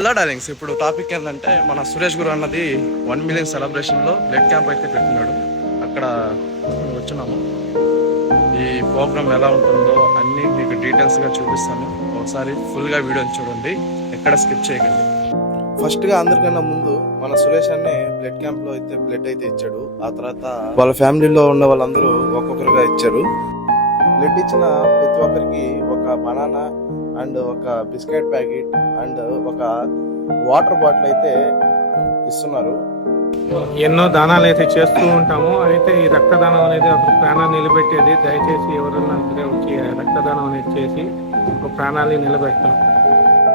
Hello darlings, ఇప్పుడు topic ఏంటంటే మన సురేష్ గురు అన్నది 1 మిలియన్ సెలబ్రేషన్లో బ్లడ్ క్యాంప్ అయితే పెట్టినాడు. అక్కడ వచ్చున్నాము. ఈ ప్రోగ్రామ్ ఎలా ఉంటుందో అన్నీ మీకు డీటెయిల్స్గా చూపిస్తాను. ఒకసారి ఫుల్గా వీడియోని చూడండి, ఎక్కడ స్కిప్ చేయకండి. ఫస్ట్గా అందరికన్నా ముందు మన సురేష్ అనే బ్లడ్ క్యాంప్లో అయితే బ్లడ్ అయితే ఇచ్చాడు. ఆ తర్వాత వాళ్ళ ఫ్యామిలీలో ఉన్న వాళ్ళందరూ ఒక్కొక్కరుగా ఇచ్చారు. బ్లడ్ ఇచ్చిన ప్రతి ఒక్కరికి ఒక బనానా అండ్ ఒక బిస్కెట్ ప్యాకెట్ అండ్ ఒక వాటర్ బాటిల్ అయితే ఇస్తున్నారు. ఎన్నో దానాలు అయితే చేస్తూ ఉంటాము. అయితే ఈ రక్తదానం అనేది ఒక ప్రాణాన్ని నిలబెట్టేది. దయచేసి ఎవరన్నా వచ్చి రక్తదానం అనేది చేసి ఒక ప్రాణాన్ని నిలబెడతాం.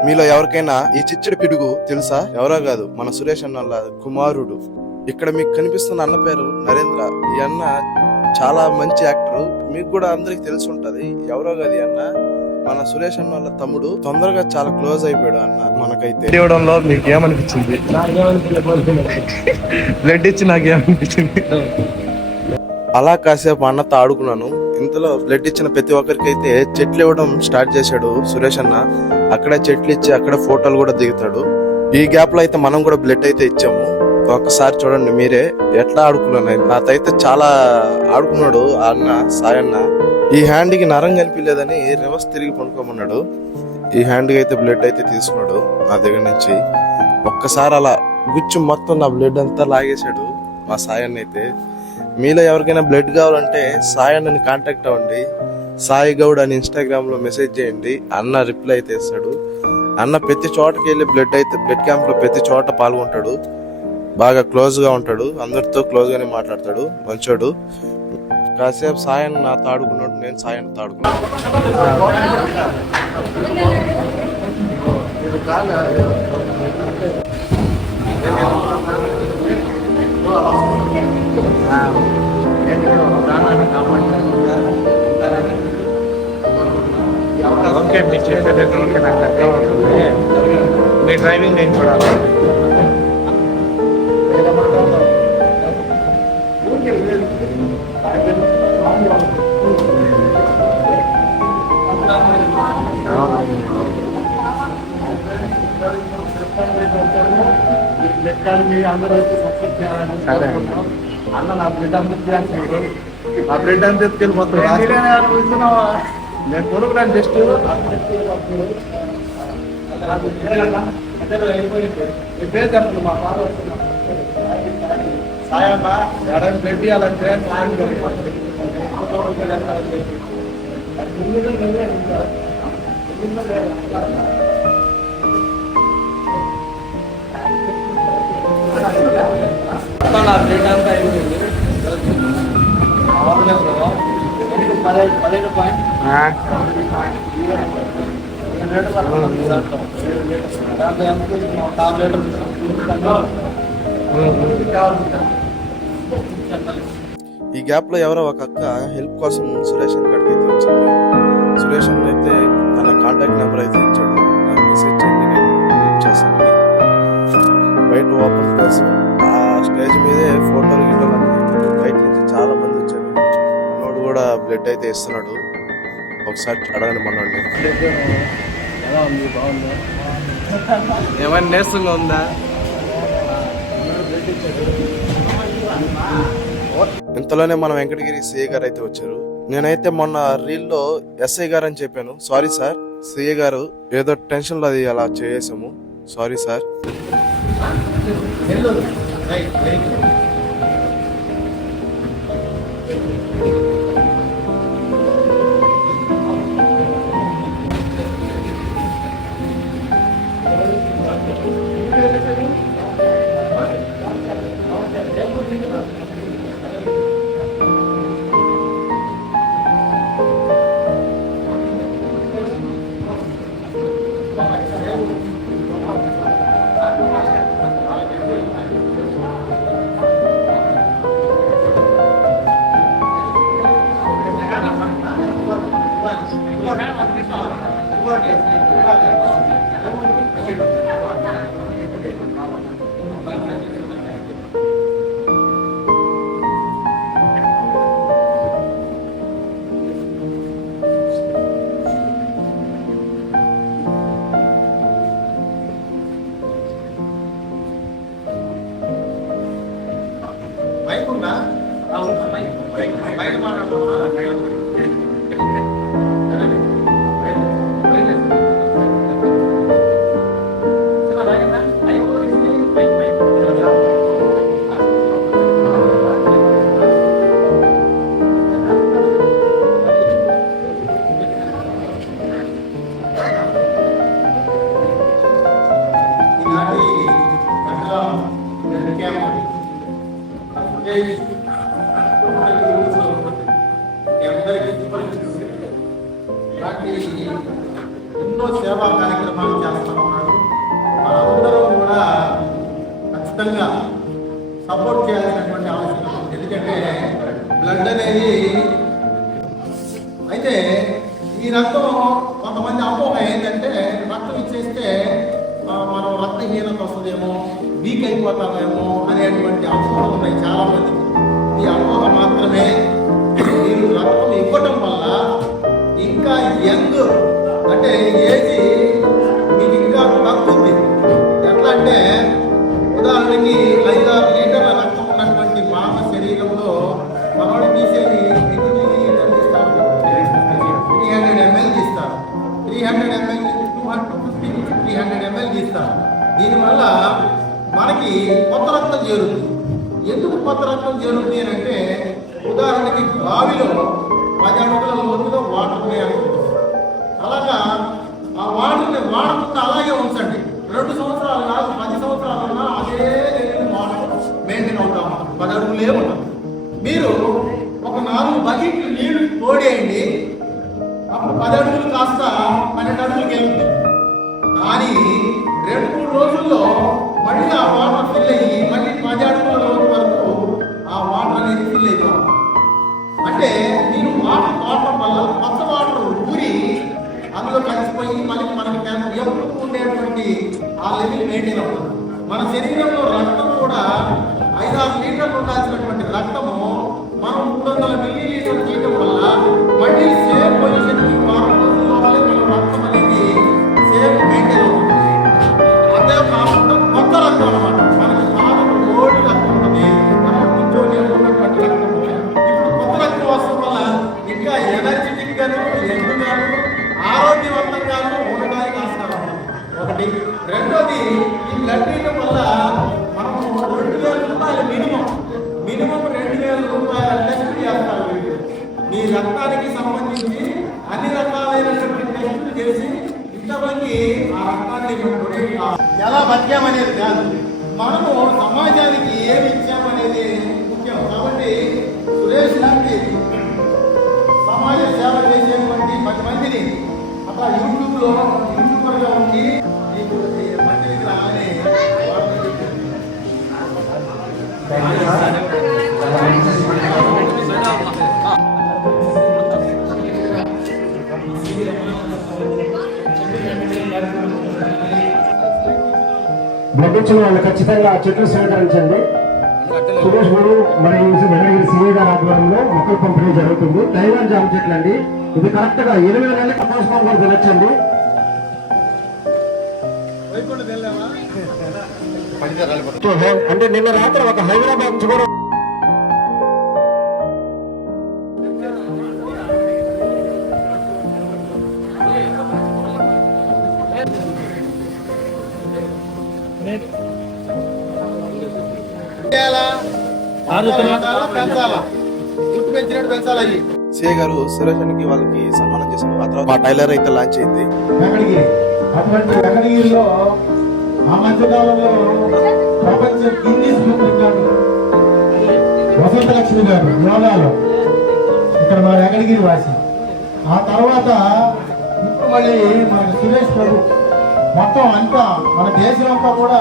మీలో ఎవరికైనా ఈ చిచ్చడి పిడుగు తెలుసా? ఎవరో కాదు, మన సురేష్ అన్న కుమారుడు. ఇక్కడ మీకు కనిపిస్తున్న అన్న పేరు నరేంద్ర. ఈ అన్న చాలా మంచి యాక్టర్, మీకు కూడా అందరికి తెలిసి ఉంటది. ఎవరో కాదు, ఈ అన్న మన సురేష్ అన్న వాళ్ళ తమ్ముడు. తొందరగా చాలా క్లోజ్ అయిపోయాడు అన్న. మనకైతే ఇవ్వడంలో మీకు ఏమనిపించింది? బ్లడ్ ఇచ్చి నాకు ఏమనిపించింది? అలా కాసేపు అన్నతో ఆడుకున్నాను. ఇంతలో బ్లడ్ ఇచ్చిన ప్రతి ఒక్కరికి అయితే చెట్లు ఇవ్వడం స్టార్ట్ చేశాడు సురేష్ అన్న. అక్కడే చెట్లు ఇచ్చి అక్కడ ఫోటోలు కూడా దిగుతాడు. ఈ గ్యాప్ లో అయితే మనం కూడా బ్లడ్ అయితే ఇచ్చాము. ఒక్కసారి చూడండి మీరే ఎట్లా ఆడుకున్నాను. నాతైతే చాలా ఆడుకున్నాడు ఆ అన్న సాయన్న. ఈ హ్యాండ్ కి నరం కనిపించలేదని రివర్స్ తిరిగి పనుకోమన్నాడు. ఈ హ్యాండ్ కి అయితే బ్లడ్ అయితే తీసుకున్నాడు నా దగ్గర నుంచి. ఒక్కసారి అలా గుచ్చి మొత్తం నా బ్లడ్ అంతా లాగేశాడు మా సాయన్న అయితే. మీలో ఎవరికైనా బ్లడ్ కావాలంటే సాయన్నని కాంటాక్ట్ అవ్వండి. సాయి గౌడ్ అని ఇన్స్టాగ్రామ్ లో మెసేజ్ చేయండి, అన్న రిప్లై అయితే ఇస్తాడు. అన్న ప్రతి చోటకి వెళ్ళి బ్లడ్ క్యాంప్ లో ప్రతి చోట పాల్గొంటాడు. బాగా క్లోజ్ గా ఉంటాడు, అందరితో క్లోజ్ గానే మాట్లాడతాడు, మంచోడు. కాసేపు సాయన్ నాతో ఆడుకున్నాడు, నేను సాయన్ ఆడుకున్నాను. ఓకే, మీరు చెప్పేది ఓకే, నాకు అర్థమవుతుంది. మీ డ్రైవింగ్ నేను చూడాలి. అన్న నా బ్లడ్ నా బ్లడ్ అంత ఎత్తుకెళ్ళిపోతాడు. నేను కొనుక్కున్నాను జస్ట్ పేరు చెప్పండి. మా ఫాదర్ సాయమ్మ ఎడని బ్లడ్ ఇవ్వాలంటే నా బ్లడ్ అంతా అయిపోయింది. 15 పాయింట్ ఈ గ్యాప్ లో ఎవరో ఒక అక్క హెల్ప్ కోసం సురేష్ అన్న కాడికి అయితే వచ్చింది. సురేష్ అన్న అయితే తన కాంటాక్ట్ నెంబర్ అయితే ఇచ్చాడు. నాకు మెసేజ్ చేయండి, నేను హెల్ప్ చేస్తానని. బయట ఓపెన్ ప్లేస్, ఆ స్టేజ్ మీదే ఫోటోలు గిటోలు అనేది బయట నుంచి చాలా మంది వచ్చారు. మనోడు కూడా బ్లడ్ అయితే ఇస్తున్నాడు. ఒకసారి అడగండి మనోడిని. ఎలా ఉంది? బాగుందా? ఏమైనా నీరసంగా ఉందా? ఇంతలోనే మన వెంకటగిరి సిఏ గారు అయితే వచ్చారు. నేనైతే మొన్న రీల్లో ఎస్ఐ గారు అని చెప్పాను. సారీ సార్, సిఏ గారు ఏదో టెన్షన్ లో అది అలా చేసాము. Sorry sir. ఎన్నో సేవా కార్యక్రమాలు చేస్తూ ఉన్నారు. మనందరం కూడా ఖచ్చితంగా సపోర్ట్ చేయాల్సినటువంటి అవసరం ఉంది. ఎందుకంటే బ్లడ్ అనేది అయితే ఈ రక్తం కొంతమంది అపోహ ఏంటంటే రక్తం ఇచ్చేస్తే మనం రక్తహీనత వస్తుందేమో, వీక్ అయిపోతామేమో అనేటువంటి అపోహలు ఉన్నాయి చాలా మంది. ఈ అపోహ మాత్రమే. మీరు రక్తం ఇవ్వటం వల్ల ఇంకా యంగ్ అంటే ఏజ్ మీకు ఇంకా తగ్గుతుంది. ఎట్లా అంటే ఉదాహరణకి 5-6 లీటర్ల రక్తం ఉన్నటువంటి మానవ శరీరంలో మనోడు తీసేది 300 ml తీస్తారు. 300 ml 250-300 ml తీస్తారు. దీనివల్ల మనకి కొత్త రక్తం చేరుతుంది. ఎందుకు కొత్త రక్తం చేరుతుంది అని అంటే ఉదాహరణకి బావిలో 10 అడుగుల లోతులో వాటర్ వేయాలనుకుంటుంది. అలాగా ఆ వాటర్ని వాడకుండా అలాగే ఉంచండి. 2 సంవత్సరాలు కాదు 10 సంవత్సరాలన్నా అదే లెవెల్ వాటర్ మెయింటైన్ అవుతాము. 10 అడుగులే ఉంటాం. మీరు ఒక 4 బకెట్లు నీళ్లు తోడేయండి, అప్పుడు 10 అడుగులు కాస్త 12 అడుగులకి వెళ్తుంది. కానీ 2-3 రోజుల్లో మళ్ళీ ఆ వాటర్ ఫిల్ అయ్యి మళ్ళీ 10 అడుగుల లోతు వరకు ఆ వాటర్ అనేది ఫిల్ అయిపోవాలి. అంటే మీరు వాటర్ వాడటం వల్ల కొత్త వాటర్ ఊరి అందులో కలిసిపోయి మళ్ళీ మనకి ఎప్పుడు ఉండేటువంటి ఆ లెవెల్ మెయింటైన్ అవుతుంది. మన శరీరంలో రక్తం కూడా 5-6 లీటర్లు ఉండాల్సినటువంటి రక్తము మనం 300 మిల్లీలీటర్లు చేయడం వల్ల మళ్ళీ సేమ్ పొజిషన్కి 4 రోజుల్లోనే మన రక్తం అనేది సేమ్ మెయింటైన్ అవుతుంది. అదే కాకుండా కొత్త రక్తం అనమాట. మనకి చాలా ఓల్డ్ రక్తం ఉంటుంది, కూర్చొని ఉన్నటువంటి రక్తం ఉంటుంది. ఇప్పుడు కొత్త రక్తం వస్తడం వల్ల ఇంకా ఎనర్జెటిక్ గాను యంగ్ గాను ఆరోగ్యవంతంగాను ఉండడానికి ఆస్కారం ఉంది. ఒకటి. రెండోది ఈ బ్లడ్ ఇవ్వడం వల్ల మనము 2,000 రూపాయలు మినిమం 2,000 రూపాయల టెస్ట్ చేస్తారు. మీ రక్తానికి సంబంధించి అన్ని రకాలైనటువంటి టెస్టులు చేసి ఇంతమంది ఆ రక్తాన్ని ఎలా బతికామనేది కాదు, మనము సమాజానికి ఏమి ఇచ్చామనేది ముఖ్యం. కాబట్టి సురేష్ లాంటి సమాజ సేవ చేసేటువంటి 10 మందిని అట్లా యూట్యూబర్గా ఉండి మీకు మంచి విగ్రహాన్ని బ్లడ్ ఇచ్చిన వాళ్ళు ఖచ్చితంగా చెట్లు సేకరించండి. సురేష్ గారు మరి వెంకటగిరి సిఐ గారి ఆధ్వర్యంలో మొక్కలు పంపిణీ జరుగుతుంది. తైవాన్ జామ చెట్లు అండి. ఇది కరెక్ట్ గా 8 నెలలకి పోషకం కూడా తినచ్చండి. అంటే నిన్న రాత్రి ఒక హైదరాబాద్ నుంచి కూడా పెంచాలా, గుర్తు పెంచినట్టు పెంచాలి. అయ్యి సిఏ గారు సురేషన్కి వాళ్ళకి సన్మానం చేశారు. ఆ తర్వాత మా టైలర్ అయితే లాంచ్ అయింది. వెంకటగిరి అటువంటి వెంకటగిరిలో ఆ మధ్యకాలంలో ప్రపంచ గిన్నీస్ బుక్ రికార్డు వసంత లక్ష్మి గారు యోగాలో ఇక్కడ మా వెంకటగిరి వాసి. ఆ తర్వాత ఇప్పుడు మళ్ళీ మన సురేష్ ప్రభు మొత్తం అంతా మన దేశం అంతా కూడా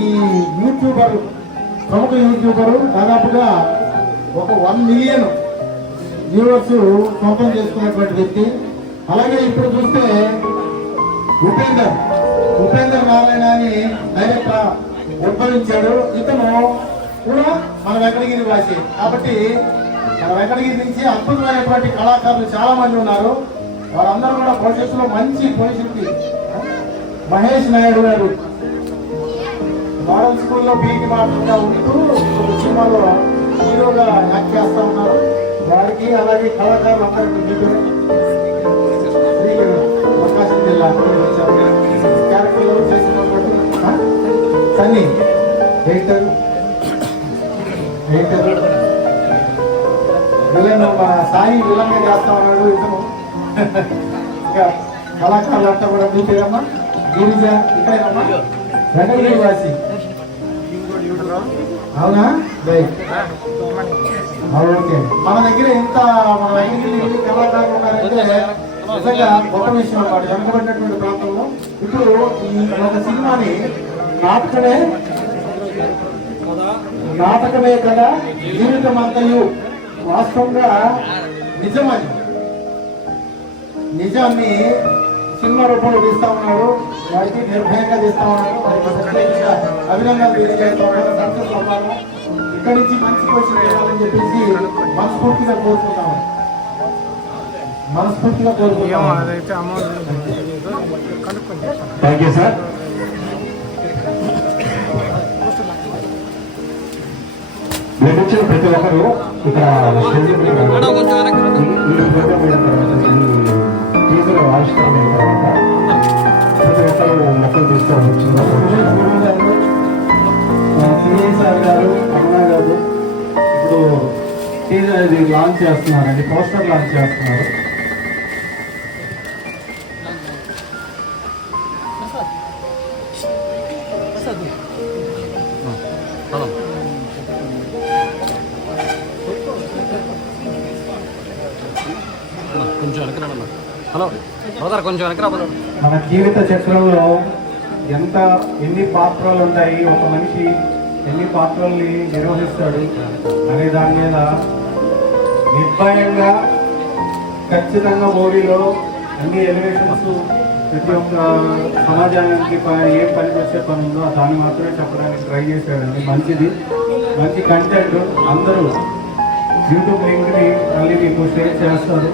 ఈ యూట్యూబర్ ప్రముఖ యూట్యూబరు దాదాపుగా ఒక 1 మిలియన్ వ్యూవర్స్ సొంతం చేసుకున్నటువంటి వ్యక్తి. అలాగే ఇప్పుడు చూస్తే ఉపేందర్ నారాయణ అని డైరెక్టర్ ఉద్భవించాడు. ఇతను కూడా మన వెంకటగిరి వాసి. కాబట్టి మన వెంకటగిరి నుంచి అద్భుతమైనటువంటి కళాకారులు చాలా మంది ఉన్నారు. వారందరూ కూడా భవిష్యత్తులో మంచి పొజిషన్కి మహేష్ నాయుడు గారు మోడల్ స్కూల్లో బీఈడి మాస్టర్గా ఉంటూ ఇప్పుడు సినిమాలో హీరోగా యాక్ట్ చేస్తా ఉన్నారు. వారికి అలాగే కళాకారులు అందరికీ ప్రకాశం జిల్లా క్యారెక్టర్లో చేసినటువంటి సన్నీ ఎయిటర్ విలన్ సాయి విలన్గా చేస్తా ఉన్నాడు ఇతను. ఇంకా కళాకారులు అంతా కూడా మీ పేరమ్మా గిరిజ ఇక్కడేనమ్మా వెంకటగిరి వాసి అవునా ఓకే. మన దగ్గర ఎంత మన వెంకటగిరి కళాకారులు ఉన్నారంటే నిజంగా గొప్ప విషయం అన్నమాట. వెనుకబడినటువంటి ప్రాంతంలో ఇప్పుడు ఈ ఒక సినిమాని నాటకమే కదా జీవితం అంతయు వాస్తవంగా నిజమని నిజాన్ని సినిమా రూపంలో తీస్తా ఉన్నాడు. వారికి నిర్భయంగా తీస్తా ఉన్నాడు. వారికి అభినందనలు తెలియజేస్తా ఉన్నాడు. సక్సెస్ అవ్వాలి, ఇక్కడి నుంచి మంచి పొజిషన్ చేయాలని చెప్పేసి మనస్ఫూర్తిగా కోరుకుంటాము. Thank you sir. బ్లడ్ ఇచ్చిన ప్రతి ఒక్కరు ఇక్కడ టీజర్ ఆవిష్కరణ అయిన తర్వాత ప్రతి ఒక్కరు మొక్కలు తీసుకోవచ్చు. సిఐ సార్ గారు, అమ్మా గారు ఇప్పుడు టీజర్ ఇది లాంచ్ చేస్తున్నారండి, పోస్టర్ లాంచ్ చేస్తున్నారు. మన జీవిత చక్రంలో ఎన్ని పాత్రలు ఉంటాయి, ఒక మనిషి ఎన్ని పాత్రల్ని నిర్వహిస్తాడు అనే దాని మీద నిర్భయంగా ఖచ్చితంగా మూవీలో అన్ని ఎలివేషన్స్ ప్రతి ఒక్క సమాజానికి ఏం పని చేసే పని ఉందో దాన్ని మాత్రమే చెప్పడానికి ట్రై చేశాడండి. మంచి కంటెంట్ అందరూ యూట్యూబ్ లింక్ని మళ్ళీ మీకు షేర్ చేస్తారు.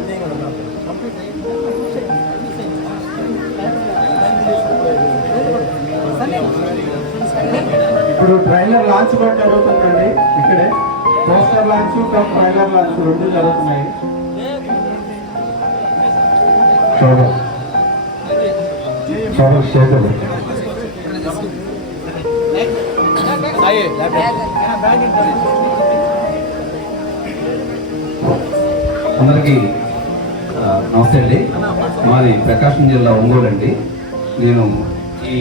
ఇప్పుడు ట్రైలర్ లాంచ్ కూడా జరుగుతుందండి. ఇక్కడే పోస్టర్ లాంచ్ ట్రైలర్ లాంచ్ రెండు జరుగుతున్నాయి. అందరికీ నమస్తే అండి. మాది ప్రకాశం జిల్లా ఒంగోలు అండి. నేను ఈ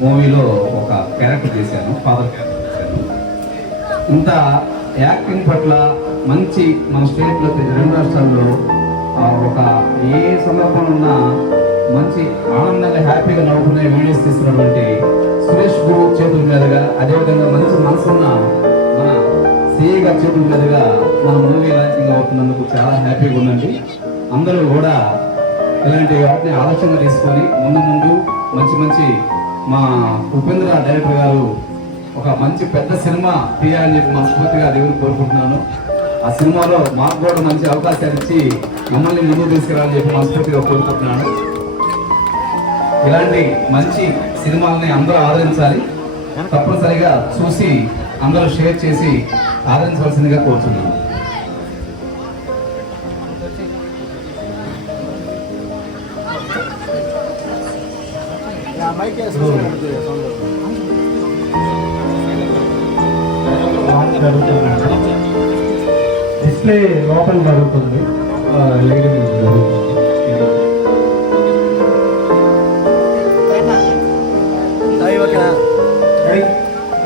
మూవీలో ఒక క్యారెక్టర్ చేశాను, ఫాదర్ క్యారెక్టర్ చేశాను. ఇంత యాక్టింగ్ పట్ల మంచి మన స్టేట్లో రెండు రాష్ట్రాల్లో ఒక ఏ సందర్భంలో ఉన్నా మంచి ఆనందంగా హ్యాపీగా నవ్వుకునే వీడియోస్ తీస్తున్నటువంటి సురేష్ గురు చేతుల మీదుగా, అదేవిధంగా మంచి మనసున్న మన సిఏ గారి చేతుల మీదుగా మన మూవీ లాంచింగ్ అవుతున్నందుకు చాలా హ్యాపీగా ఉందండి. అందరూ కూడా ఇలాంటి వాటిని ఆలోచనగా తీసుకొని ముందు మంచి మా ఉపేంద్ర డైరెక్టర్ గారు ఒక మంచి పెద్ద సినిమా తీయాలని చెప్పి మనస్ఫూర్తిగా దేవుని కోరుకుంటున్నాను. ఆ సినిమాలో మాకు కూడా మంచి అవకాశాలు ఇచ్చి మమ్మల్ని ముందుకు తీసుకురావాలని చెప్పి మనస్ఫూర్తిగా కోరుకుంటున్నాను. ఇలాంటి మంచి సినిమాలని అందరూ ఆదరించాలి. తప్పనిసరిగా చూసి అందరూ షేర్ చేసి ఆదరించవలసిందిగా కోరుతున్నాను. డిస్ప్లే లోపల జరుగుతుంది, లైటింగ్ జరుగుతుంది.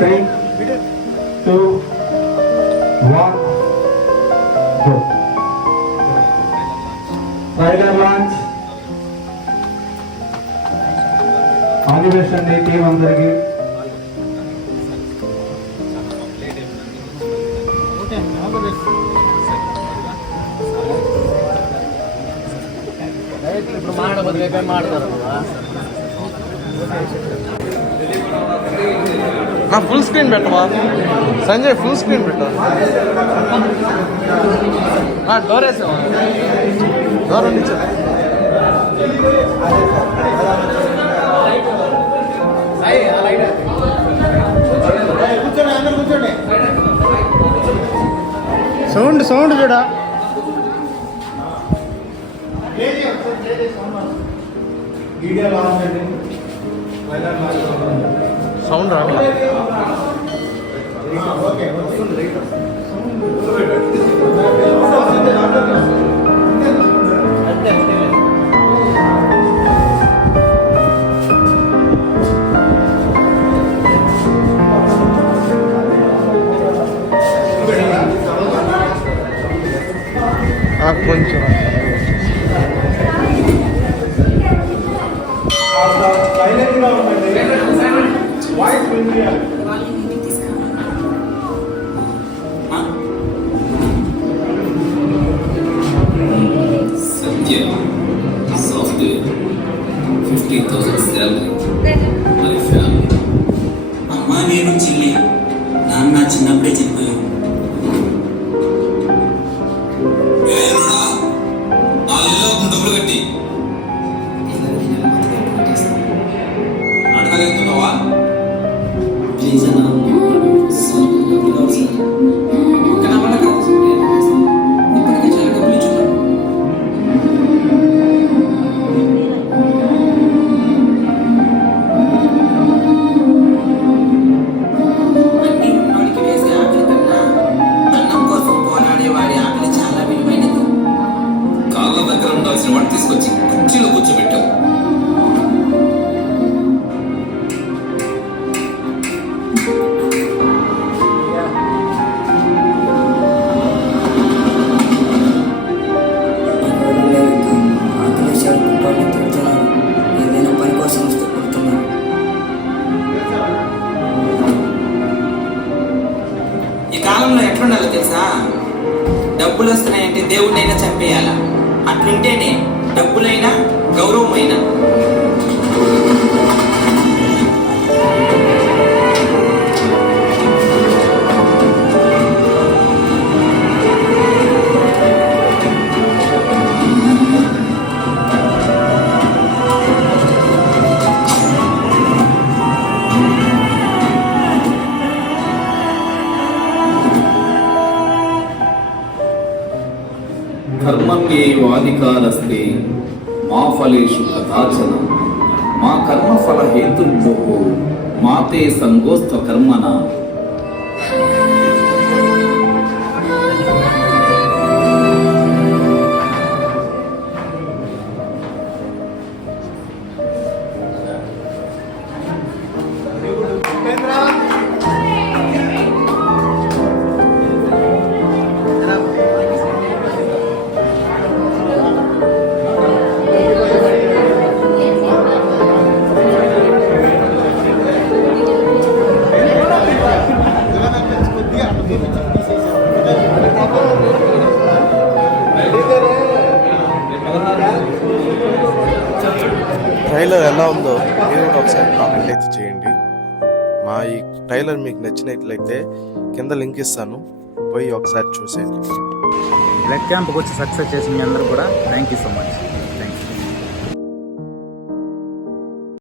3, 2, 1 go. ట్రైలర్ లాంచ్ ఆదివేషన్ టీం అందరికి ఫుల్ స్క్రీన్ పెట్టవా సంజయ్, ఫుల్ స్క్రీన్ పెట్ట. డోర్ వేసావా? డోర్ ఉంది. Hey, I like that. Sound చూడా సౌండ్ రావట్లా. కొంచెం సత్య సాఫ్ట్వేర్ 50,000 శాలరీ మరి ఫ్యామిలీ. అమ్మ నేను చెల్లి నాన్న చిన్నప్పుడే చెప్పారు. డబ్బులు కట్టి అడగలుగుతున్నావా? ప్లీజ్ అన్న సార్, డబ్బులు కావాలి సార్. ఒక్క నా వల్ల కాదు. ఇప్పటికే చాలా డబ్బులు ఇచ్చున్నాను. అన్ని ఉన్నోడికి వేసే ఆకలి కన్నా అన్నం కోసం పోరాడే వాడి ఆకలి చాలా విలువైనది. కాళ్ళ దగ్గర ఉండాల్సిన వాడు తీసుకొచ్చి కుర్చీలో కూర్చోబెట్టావు. ఆకలి కుట్టాలని తిడుతున్నారు. ఏదైనా పని కోసం వస్తే కొడుతున్నారు. ఈ కాలంలో ఎట్లుండాలో తెలుసా? డబ్బులు వస్తున్నాయంటే దేవుడినైనా చంపేయాలా. అట్లుంటేనే డబ్బులైనా గౌరవమైనా. కర్మణ్యేవాధికారస్తే మా ఫలేషు కదాచన మా కర్మఫల హేతుర్భుః మాతే సంగోస్త్వ కర్మణ. ట్రైలర్ ఎలా ఉందో మీరు కూడా ఒకసారి కామెంట్ అయితే చేయండి. మా ఈ ట్రైలర్ మీకు నచ్చినట్లయితే కింద లింక్ ఇస్తాను, పోయి ఒకసారి చూసేయండి. బ్లడ్ క్యాంప్కి వచ్చి సక్సెస్ చేసిన మీ అందరూ కూడా థ్యాంక్ యూ సో మచ్.